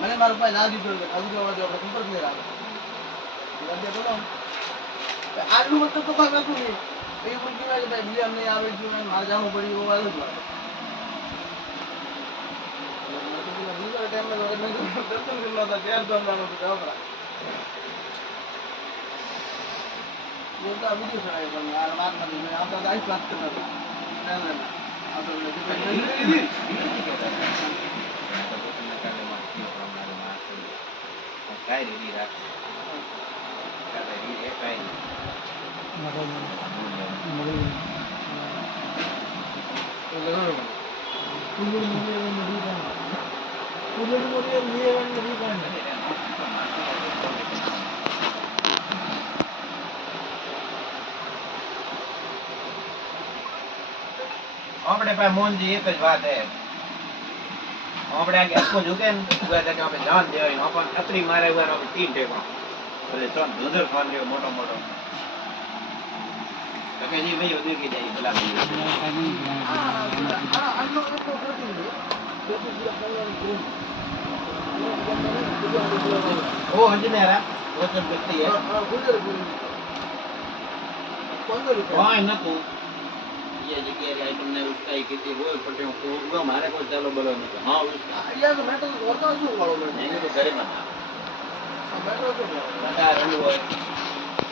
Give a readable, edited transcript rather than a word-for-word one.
મને મારો ભાઈ ના દીધો આજુ આપણે સંપર્ક નહીં રાખો બોલો આટલું મતલબ તો કોઈ હતું નહીં એ પણ કહેવાય કે ભાઈ બીજા અમને આવે ગયું મારે જવું પડ્યું એવું આવ્યું બોલતા બીજું સડાય પણ યાર વાત નથી આવતા આઈસ વાત કરતા આપણે ભાઈ મોહનજી એક જ વાત હે આપણે આગે આખો ઝુકે ને ઉગા કે આપણે જાન દેવાય આપણે છત્રી મારે ઉગા આપણે તીન ટેકો એટલે ચો ધોધર ફોન રહ્યો મોટો મોટો તો કે જી ભાઈ ઉધી કે જાય ભલા આટલો એટલો પ્રતિ ઓ હંજનેરા ઓચમ વ્યક્તિ હે કોઈ નતું ये जगह आई तुमने उसका ही किसी वो पटे को हमारे को चलो बोलो नहीं हां उसका यार तो मैं तो और का શું વાળો नहीं तो करे बना मैं तो बता रंग वो